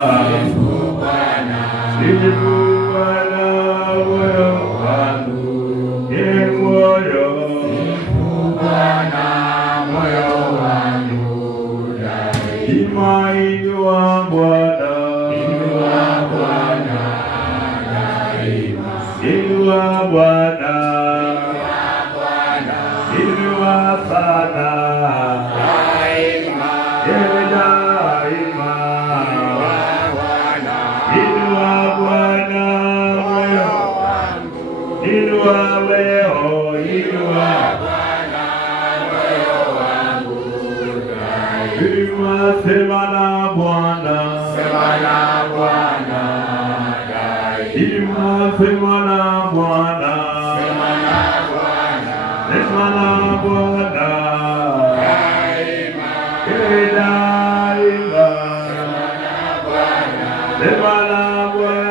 Sifu Bwana, sifu Bwana moyo wangu, moyo. Sifu Bwana moyo wangu daima. Inua Bwana, inua Bwana daima. Inua Bwana, inua sana daima, daima. Inua Bwana moyo wangu, inua leo, inua Bwana moyo wangu daima. Inua, sema na Bwana, sema na Bwana daima. Inua, sema na Bwana, sema na Bwana, sema na Bwana daima, daima. Sema na Bwana, sema na Bwana.